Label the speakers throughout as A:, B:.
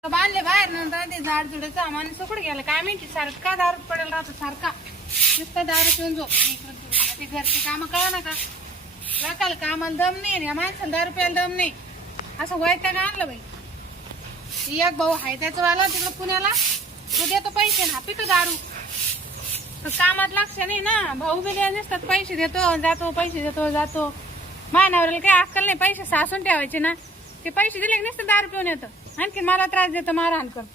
A: बांधले बाहेर नंतर ते झाड झुड सामान सुकड गेलं काय माहिती सारखा दारू पडेल राहतो सारखा नुसतं दारू पिऊन झोप ते घरचे काम कळा ना का लोकाला कामाला दम नाही या माणसाला दारू प्यायला दम नाही असं वैताग आणलं बाई एक भाऊ आहे त्याचं वाला तिकडं पुण्याला तो देतो पैसे ना पितो दारू तर कामात लक्ष नाही ना भाऊ बी नसतात पैसे देतो जातो मानावरेल काही अक्कल नाही पैसे सासून ठेवायचे ना ते पैसे दिले की नसतं दारू पिऊन येतं आणखी मला त्रास देतो मारहाण करतो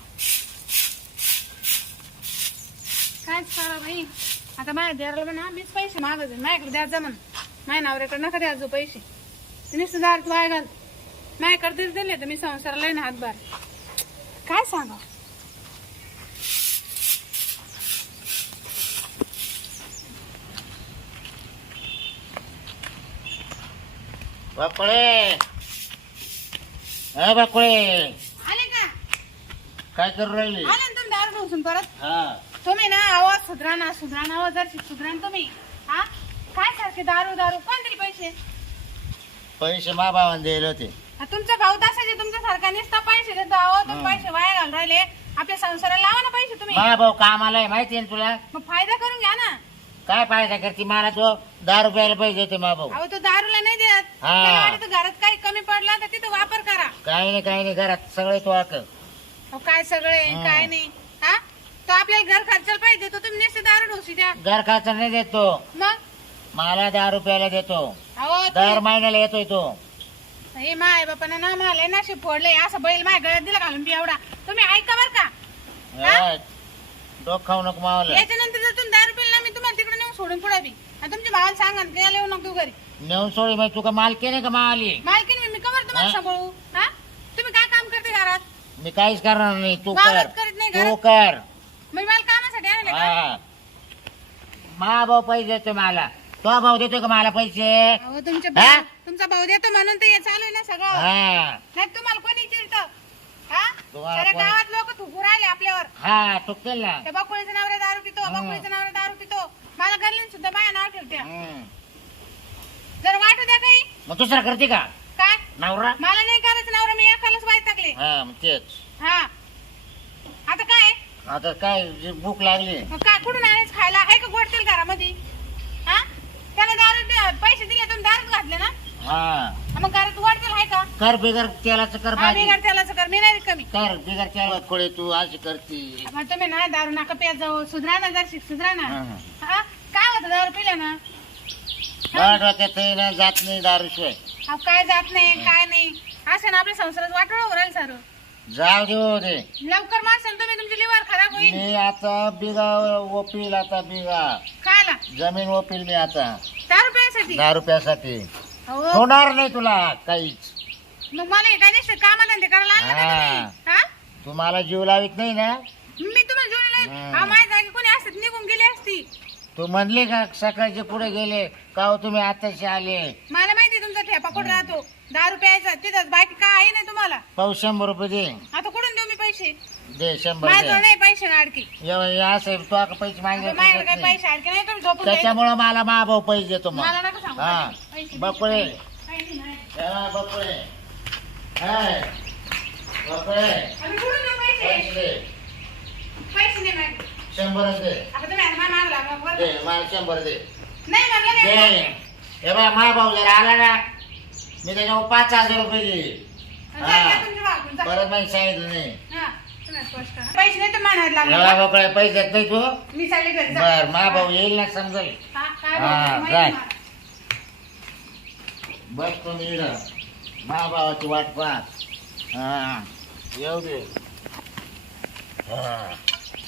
A: कायच करा भाई आता माझ्या द्यायला ना मीच पैसे मागत माझ्याकडे द्यायचा म्हण माझ्या नवऱ्याकडे नका द्यायचो पैसे नुसतं दारू वाया घाल माझ्याकडे दिले तर मी संसाराला ना हातभार काय सांगा
B: बापळे बापळे
A: आले का
B: काय करू राहिली?
A: आले ना तुम्ही दारू ढोसून परत
B: हा
A: तुम्ही ना आवाज सुधरा आवाज जर सुधरा तुम्ही हा काय सारखे दारू कोण दिले पैसे
B: पैसे मा भावाने दिले होते.
A: तुमचा भाऊ तसाचे तुमच्या सारखा नुसता पैसे देतो अहो तुम्ही पैसे वाया घाल राहिले आपल्या संसाराला लावा ना पैसे तुम्ही
B: मा भाऊ कामाला आहे माहिती आहे तुला.
A: मग फायदा करून घ्या ना
B: काय फायदा करते मला तो 10 रुपयाला पैसे देते मा भाऊ.
A: अहो तो दारूला नाही देत
B: हा.
A: त्याला वाटतं घरात काही कमी पडला तर तिथं वापर करा
B: काही नाही घरात सगळे तो आक
A: अहो काय सगळे काय नाही हा तो आपल्याला घर खर्चाला पाहिजे देतो तुम्ही नुसते दारू ढोसी द्या
B: घर खर्च नाही देतो
A: मग
B: मला 10 रुपयाला देतो.
A: अहो
B: दर महिन्याला येतोय तो.
A: हे माय बापानं ना मला नाशिक फोडलंय असं बैल माझ्या गळ्यात दिला घालून बी एवढा तुम्ही ऐका बर का
B: हा? डोक खाऊ नको मावलं.
A: याच्यानंतर जर तुम्ही दारू पिला मी तुम्हाला तिकडे नेऊन सोडून पुढे बी आणि तुमच्या भावाला सांगा त्याला येऊ नको तू घरी
B: नेऊन सोडी मग तुका मालकी नाही का मावली?
A: मालकीन मी कवर तुम्हाला सांभाळू हा तुम्ही काय काम करते घरात
B: मी काहीच करणार नाही तू कर
A: वावरात करत नाही
B: तू
A: घरात
B: कर.
A: मी मला कामासाठी आणले का
B: हा मा भाऊ पैसे देतो मला. तो भाऊ देतो का मला पैसे?
A: अहो तुमच्या
B: हा?
A: तुमचा भाऊ देतो म्हणून तर हे चालू आहे ना सगळं
B: हा
A: नाही तुम्हाला कोणी चिरत हा
B: तुम्हाला
A: साऱ्या
B: कोणी-
A: गावात लोक थुकू राहिले आपल्यावर
B: हा चुकतेल ना.
A: त्या बाकुळीचा नवरा दारू पितो बाकुळीचा नवरा दारू पितो मला घरल्यान सुद्धा बाया नाव ठेवत्या
B: हम्म.
A: जर वाटू द्या काही
B: मग दुसरा करते का
A: काय
B: नवरा?
A: मला नाही करायचं नवरा मी एकालाच वाईट टाकले
B: हा मग तेच.
A: हा आता काय
B: आता काय जी भूक लागली.
A: मग काय कुठून आणायचं खायला आहे का गोड तेल घरामध्ये हा त्याला पैसे दिले तुम्ही दारूच घातले ना
B: हा
A: मग घरात गोड तेल आहे का
B: कर बिगर तेलाचं कर
A: हा,
B: भाजी.
A: बिगर तेलाचं कर मी नाही कमी
B: कर बिगर तेला खोळे तू अशी करते.
A: मग तुम्ही ना दारू नका प्यात जाऊ सुधरा ना जर सुधरा ना
B: हा.
A: हा काय होतं दारू पिलं ना
B: मला डोक्यात ना जात नाही दारूशिवाय.
A: अहो, काय जात नाही काय नाही असं ना आपल्या संसारात वाटोळ राहील सारं
B: जाऊ देऊ दे.
A: लवकर मारसाल तुम्ही तुमची लिव्हर खराब होईल
B: मी आता बिगा ओपील आता बिगा
A: खायला
B: जमीन ओपील मी आता
A: दारू प्यायसाठी
B: 10 रुपयासाठी.
A: हो
B: होणार नाही तुला काहीच.
A: मग मला हे काय नाही कामाधंदे करायला आणलं का तुम्ही? हा
B: तुम्हाला जीव लावित नाही ना.
A: मी तुम्हाला जोडले
B: हम्म.
A: हा माझ्या जागी कोणी असत निघून गेली असती
B: तू म्हणले का सकाळचे पुढे गेले का हो तुम्ही आताशी आले.
A: मला माहिती तुमचा ठेपा कुठं राहतो दारू प्यायचा तिथंच बाकी काय आहे नाही तुम्हाला
B: पाऊस 100 रुपये दे.
A: आता कुठून देऊ मी पैसे
B: दे 100
A: माझ्याजवळ
B: दे.
A: नाही पैसे ना अडकी
B: असं तू आता पैसे मागितले
A: माझ्याकडे काही पैसे अडके नाही तुम्ही झोपून घ्यायचे.
B: त्याच्यामुळे मला मा भाऊ पैसे देतो मग.
A: मला नका सांगू
B: हा
A: पैसे.
B: बपळे
A: पैसे नाही.
B: बपळे हाय. बपळे
A: आम्ही कुठून देऊ पैसे
B: पैसे दे.
A: पैसे नाही माहिती
B: 100 दे.
A: आता तुम्ही आता मला मागला मग बरं.
B: दे मला 100 दे.
A: नाही म्हणलं
B: दे
A: नाही
B: हे बघ मा भाऊ जर आला ना मी त्याच्यावर 5000 रुपये देईल.
A: जा, जा तुमच्या भावाकडून, जा.
B: परत माहिती सांगितलं नाही.
A: हा, तुम्ही स्पष्ट करा. पैसे नाही तर म्हणायला
B: एवढा
A: लागले
B: बपळे पैसे देत नाही तू.
A: मी चालले घरी जा.
B: बर मा भाऊ येईल ना समजेल.
A: हा, काय
B: हा,
A: बोलतो
B: जाय.
A: माहिती मला.
B: बस तुम्ही इकडं मा भावाची वाट पाहत. हा येऊ दे. हा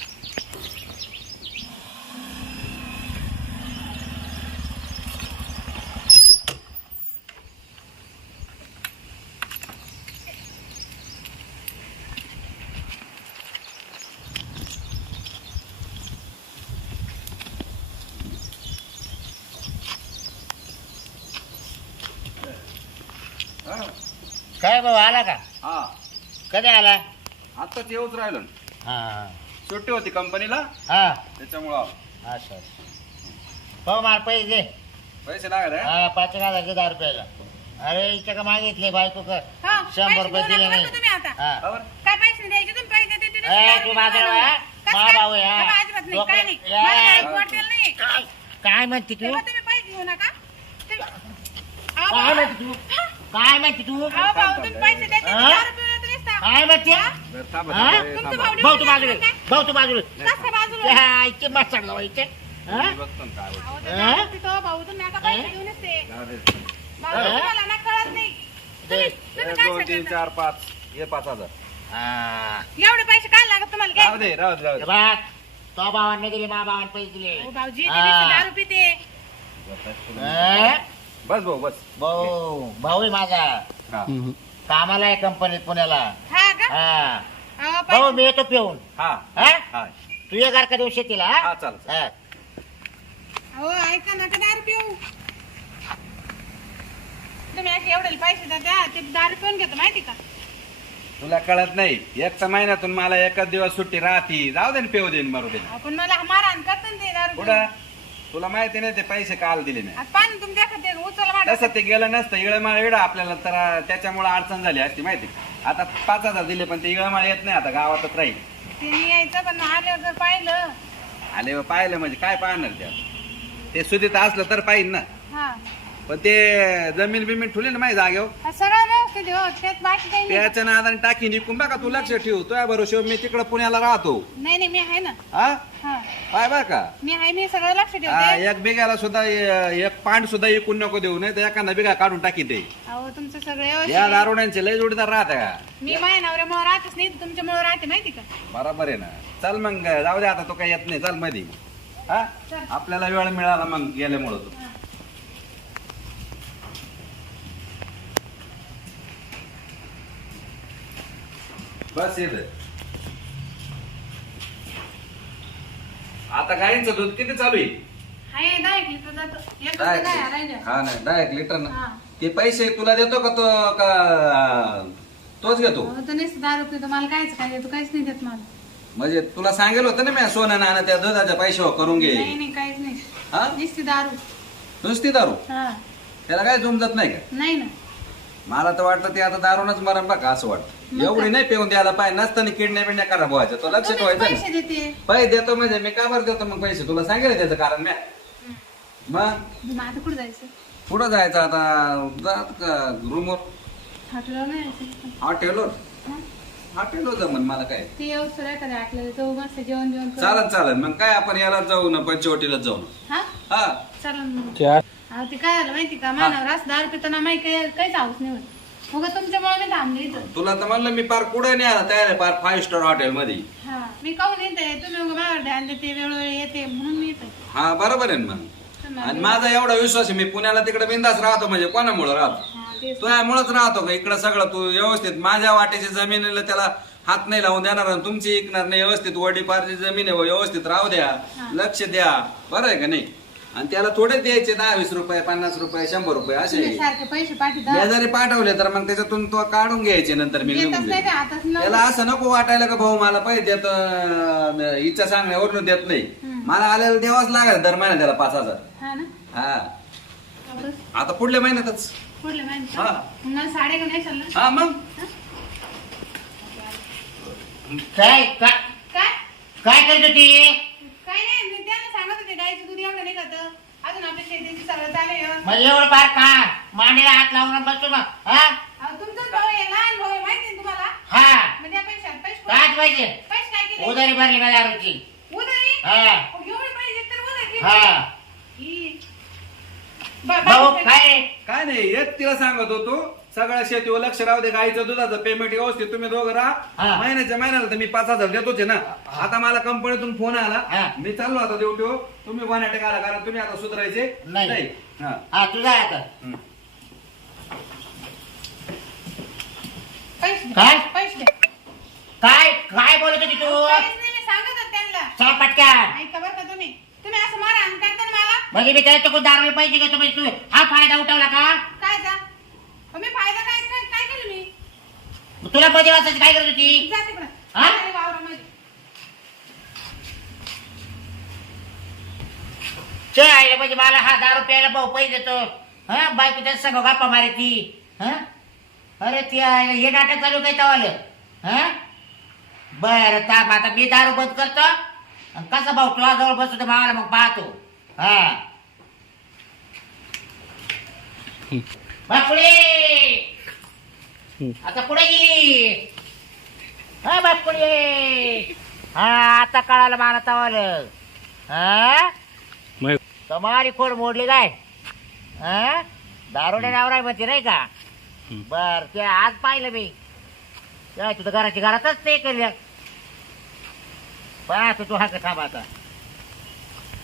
B: काय भाऊ आला का?
C: हा
B: कधी आला?
C: आत्ताच येऊच राहिलं
B: हा
C: सुट्टी होती कंपनीला
B: हा
C: त्याच्यामुळं
B: असं भाऊ मला पैसे दे.
C: पैसे लागत आहे
B: हा 5000 दे 10 रुपयाला. अरे इथे का मागितले बायको का
A: हा,
B: 100
A: पैसे
B: रुपये
A: देऊ
B: दिले
A: नका
B: नाही
A: बरं का तुम्ही आता.
B: हा.
C: बरोबर?
A: काय पैसे द्यायचे तुम्ही पैसे देते ते
B: ए,
A: दारू
B: तू
A: पिऊन
B: माझा
A: आलो.
B: आहे?
A: कसं
B: मा
A: काय?
B: भाऊ आहे, हा.
A: बाबा, अजिबात नाही,
B: लोकं-
A: काय नाही.
B: या.
A: मला दारू वाटेल नाही.
B: काय म्हणते तू
A: तेव्हा तुम्ही पैसे घेऊ नका. अहो,
B: काय म्हणते तू काय म्हणते तू
A: अहो, भाऊ, तुम्ही पैसे द्यायचे
B: हा?
A: दारू पिऊन येतो नुसता.
B: काय म्हणते
C: बरं, थांबा,
B: हा?
C: थांबा,
A: तुमचं
C: थांबा.
A: भाऊ
B: भाऊ तू बाजूला भाऊ तू बाजूला
A: कसं बाजूला?
B: इथे मस्त चांगला इथे हा?
C: मी बघतो ना काय होतं.
A: अहो, ते दारू पितो, भाऊ, तुम्ही नका पैसे घेऊन येते.
C: जाऊ दे.
A: भाऊ,
B: हा?
A: तुम्हाला ना कळत नाही. तुम्ही
C: एक,
A: काय
C: 2, 3,
A: सांगता?
C: 4, 5 हे 5,000.
B: हा.
A: एवढे पैसे काय लागत तुम्हाला घ्या.
C: राहू दे राहू दे राहू
B: हे
C: दे.
B: बघ, तो भावांनी दिले मा भावाने पैसे दिले
A: अहो, भाऊजी ते
B: हा.
A: नुसतं दारू पिते.
B: हा?
C: बस भाऊ बस.
B: भाऊ आहे माझा
C: हा
B: कामाला आहे कंपनीत पुण्याला
A: हा का?
B: हा
A: अहो,
B: भाऊ
A: पैसे-
B: मी येतो पिऊन
C: हा
B: हा?
C: हा
B: तू ये घर का दिवशी तिला
C: हा, चालेल, चालेल.
A: अहो, ऐका नका दारू पिऊ. तुम्ही असे एवढे पैसे द्या ते दारू पिऊन घेतो माहिती का?
C: तुला कळत नाही एक तर महिन्यातून मला एकच दिवस सुट्टी राहती जाऊ दे ना पेऊ देईन मारू दे
A: आपण मला मारहाण करतो ना ते दारू पिऊन.
C: कुठं तुला माहिती नाही ते पैसे काल दिले नाही
A: आता पाणी तुम्ही देखत ते उचल वाटत.
C: तसं ते गेलं नसतं इळमाळ येडा आपल्याला तर त्याच्यामुळे अडचण झाली असती माहिती का? आता 5,000 दिले पण ते इळमाळ येत नाही आता गावातच राहील
A: ते नाही यायचं पण आल्यावर जर पाहिलं.
C: आले व पाहिलं म्हणजे काय पाहणार त्या ते सुधीत असलं तर पाहिजे ना
A: हा,
C: पण ते जमीन बिमीन ठुली ना माझ्या जागेवर
A: हा सगळं व्यवस्थित हो, त्यात बाकी काही नाही.
C: त्याच्या नादाने टाकी निघून बघा तू लक्ष ठेव तुझ्या बरोबर मी तिकडं पुण्याला राहतो
A: नाही नाही, मी आहे ना.
C: हा
A: हा,
C: पाय बर का
A: मी आहे, मी सगळं लक्ष
C: हा,
A: ठेवते.
C: एक बिघाला सुद्धा एक पांड सुद्धा इकून नको देऊ नये तर एखादा बिघा काढून टाकी ते
A: अहो, तुमचं सगळं
C: या
A: व्यवस्थित.
C: दारुड्यांचे लय जोडीदार राहते का
A: मी माझ्या नवऱ्यामुळे राहतेच नाही, तुमच्यामुळे राहते माहिती का?
C: बरोबर आहे ना चल मग जाऊ दे आता तो काही येत नाही चल मध्ये हा
A: चल.
C: आपल्याला वेळ मिळाला मग गेल्यामुळं तू
A: हा.
C: बस येत आता गायींचं दूध किती चालू आहे
A: आहे, 10 लिटर जातं. एकच तर काय राहिलं.
C: हा नाही 10 लिटर ना
A: हा.
C: ते पैसे तुला देतो का तो का तोच घेतो
A: अहो, तो नुसतं दारू पितो, मला कायच काय देतो, काहीच नाही देत मला.
C: म्हणजे तुला सांगेल होतं ना मी सोनं नाणं त्या दुधाच्या पैशावर करून घे
A: नाही नाही, काहीच नाही.
C: हा
A: नुसती दारू.
C: नुसती दारू
A: हा,
C: त्याला काय जुमजत नाही का
A: नाही ना.
C: मला तर वाटतं ते आता दारूनच मरण बघा असं वाटतं
A: मग
C: एवढी
A: काय?
C: नाही पिऊन द्यायला पाहिजे नसताना किडण्या बिडण्या खराब व्हायचं तो लक्ष
A: तुम्हीच
C: ठेवायचं
A: पैसे
C: ना
A: देते.
C: पैसे देतो म्हणजे मी का बरं देतो मग पैसे तुला सांगेल त्याचं कारण मी मग
A: मग आता कुठं जायचं?
C: पुढं जायचं आता जात का रूमवर
A: हॉटेलवर नाही जायचं.
C: हॉटेलवर
A: हा?
C: हॉटेलवर जमन मला काय
A: ते येऊ सर एखाद्या हॉटेलला जाऊ, मस्त जेवण जेवण करू.
C: चालन चालन मग काय आपण याला जाऊ ना पंचवटीला जाऊ ना
A: हा,
C: हा
A: चला मग. अहो, ते काय झालं माहिती का, मानावर असं दारू पिताना माहिती काहीच हाऊस नाही होत. मग तुमच्यामुळे मी थांबले इथं.
C: तुला तर म्हणलं मी पार कुठे नाही आला तयार आहे पार 5 स्टार हॉटेल मध्ये
A: हा, मी काहून येते, तुम्ही मग माझ्यावर ध्यान देते, वेळोवेळी येते म्हणून मी येते.
C: हा बरोबर आहे ना मग आणि माझा एवढा विश्वास आहे मी पुण्याला तिकडे बिंदास राहतो म्हणजे कोणामुळे राहतो
A: हा, तेच.
C: तुझ्यामुळेच राहतो का इकडं सगळं तू व्यवस्थित माझ्या वाटेची जमिनीला त्याला हात नाही लावून देणार आणि तुमची ऐकणार नाही व्यवस्थित वडीपारची जमीन आहे व्यवस्थित राहू द्या लक्ष द्या बरं आहे का नाही आणि त्याला थोडे द्यायचे 10-20 रुपये 50 रुपये 100 रुपये असे
A: तुम्ही सारखे पैसे पाठवता.
C: जरी पाठवले तर मग त्याच्यातून तो काढून घ्यायचे नंतर मी
A: येतच
C: निघून
A: नाही ते
C: जाईल.
A: हातच नाही.
C: त्याला असं नको वाटायला का भाऊ मला पैसे देत हिच्या सांगण्यावरून देत नाही मला आलेला द्यावाच लागेल दर महिना त्याला 5,000
A: हा ना.
C: हा
A: वापस
C: आता पुढल्या महिन्यातच
A: पुढल्या महिन्यात.
C: हा.
A: मग मला साडे का नाही चाललं?
C: हा मग
B: काय काय
A: काय
B: काय करत होती
A: काय नाही, मी त्यांना सांगत होते गाईचं दूध एवढं निघत, अजून आपल्या शेतीची सगळं चालू आहे.
B: मग एवढं फार का मांडीला हात लावून बसतो ना हा
A: अहो, तुमचाच भाऊ आहे, लहान भाऊ आहे, माहिती आहे ना तुम्हाला.
B: हा
A: म्हणजे पैसे पैसे
B: काय पाहिजे
A: पैसे काय केले?
B: उधारी भरली माझ्या दारूची
A: उधारी?
B: हा
A: अहो, एवढे पैसे तर उधारी केली.
B: हा
A: ही.
B: भाऊ काय रे?
C: काय नाही येत तिला सांगत होतो सगळ्या शेतीवर लक्ष राहू दे गाईचं दुधाचं पेमेंट व्यवस्थित तुम्ही दोघं
B: हा.
C: राहा महिन्याच्या महिन्याला तर मी 5,000 देतोच आहे ना आता मला कंपनीतून फोन आला
B: हा.
C: मी चाललो आता ड्युटीवर तुम्ही वनाटे आला कारण तुम्ही आता सुधारायचे
B: नाही.
C: हा
B: हा तुझा आहे आता
C: हम्म.
A: पैसे द्या.
B: काय?
A: पैसे द्या.
B: काय काय बोलत होती तू
A: काहीच नाही, मी सांगत होते त्यांना.
B: चल पटकन
A: ऐका बरं का तुम्ही तुम्ही असं मारहाण करता ना मला.
B: म्हणजे मी त्याच्या चुकून दारू पैसे घेतो म्हणजे तू हा फायदा उठवला का
A: काय जा मी फायदा काय काय काय केलं मी?
B: मग तुला मध्ये वाचायची काय करत होती
A: जा तिकडं.
B: हा?
A: अरे वावरामध्ये.
B: चल म्हणजे मला हा दारू प्यायला भाऊ पैसे देतो हा बायकोच्या संग गप्पा मारे ती हा अरे ती हे नाटक चालू काय तवालं हा बरं ताप आता मी दारू बंद करतो आणि कसा भाऊ तुला जवळ बसतो मावाला मग पाहतो हा बापुडे आता पुढे गेली हा बापुडे हा आता कळालं मला तवालं हा तुम्हाला खोड मोडली काय हा दारुड्या नावराय म्हणते नाही का बर ते आज पाहिलं मी तुझं घराची घरातच ते केलं तू हा का थांब आता